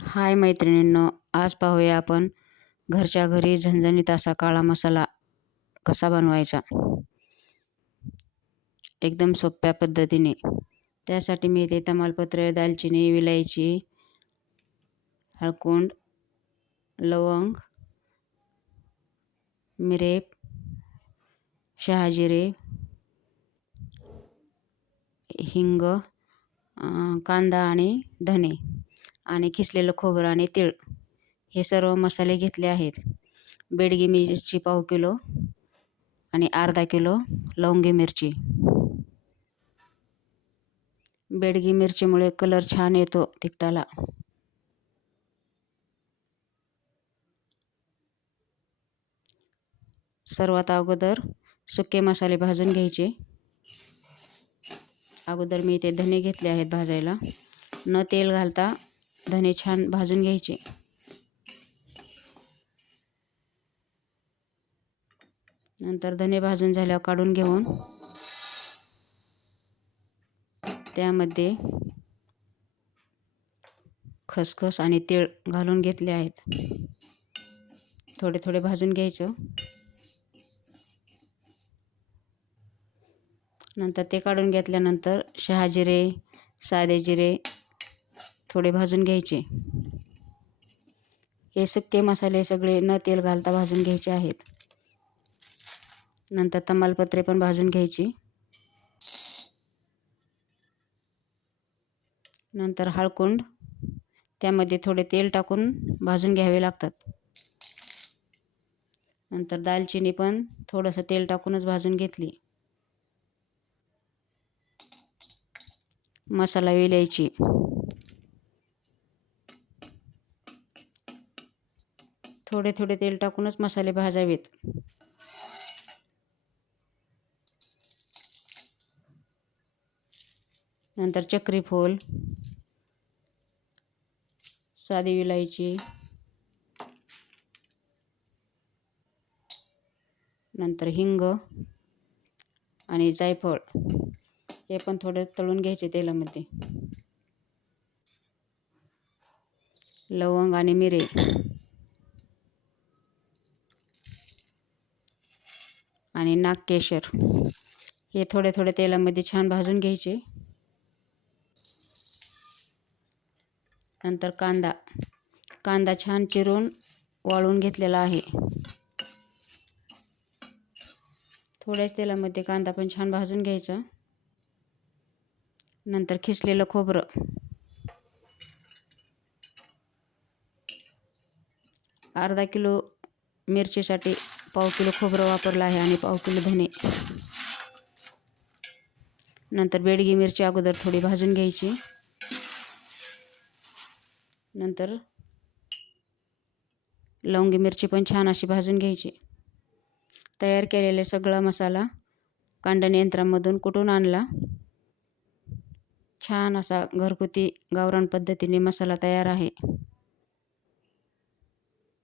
हाय मैत्रिणींनो, आज पाहूया आपण घरच्या घरी झणझणीत असा काळा मसाला कसा बनवायचा एकदम सोप्या पद्धतीने। त्यासाठी मी इथे तमालपत्र, दालचिनी, विलायची, हळकुंड, लवंग, मिरे, शहाजिरे, हिंग, कांदा आणि धने आणि किसलेलं खोबरं आणि तीळ हे सर्व मसाले घेतले आहेत। बेडगी मिरची पाव किलो आणि अर्धा किलो लवंगी मिरची। बेडगी मिरचीमुळे कलर छान येतो तिखटाला। सर्वात अगोदर सुके मसाले भाजून घ्यायचे। अगोदर मी इथे धने घेतले आहेत भाजायला। न तेल घालता धने छान भाजून घ्यायचे। नंतर धने भाजून झाल्यावर काढून घेऊन त्यामध्ये खसखस आणि तीळ घालून घेतले आहेत। थोडे थोडे भाजून घ्यायचं। नंतर ते काढून घेतल्यानंतर शहाजिरे, साधे जिरे थोडे भाजून घ्यायचे। हे सुके मसाले सगळे न तेल घालता भाजून घ्यायचे आहेत। नंतर तमालपत्रे पण भाजून घ्यायची। नंतर हळकुंड त्यामध्ये थोडे तेल टाकून भाजून घ्यावे लागतात। नंतर दालचिनी पण थोडंसं तेल टाकूनच भाजून घेतली। मसाला विलायची, थोडे थोडे तेल टाकूनच मसाले भाजावेत। नंतर चक्री फूल, साधी विलायची, नंतर हिंग आणि जायफळ हे पण थोडे तळून घ्यायचे तेलामध्ये। लवंग आणि मिरे आणि नागकेशर हे थोडे थोडे तेलामध्ये छान भाजून घ्यायचे। नंतर कांदा छान चिरून वाळून घेतलेला आहे। थोड्याच तेलामध्ये कांदा पण छान भाजून घ्यायचा। नंतर खिसलेलं खोबरं, अर्धा किलो मिरचीसाठी पाव किलो खोबरं वापरलं आहे आणि पाव किलो धने। नंतर बेडगी मिरची अगोदर थोडी भाजून घ्यायची। नंतर लवंगी मिरची पण छान अशी भाजून घ्यायची। तयार केलेले सगळा मसाला कांडण यंत्रामधून कुटून आणला। छान असा घरगुती गावरान पद्धतीने मसाला तयार आहे।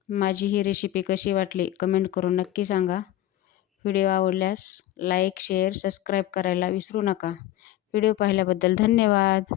माझी ही रेसिपी कशी वाटली कमेंट करून नक्की सांगा। व्हिडिओ आवडल्यास लाईक, शेअर, सबस्क्राईब करायला विसरू नका। व्हिडिओ पाहिल्याबद्दल धन्यवाद।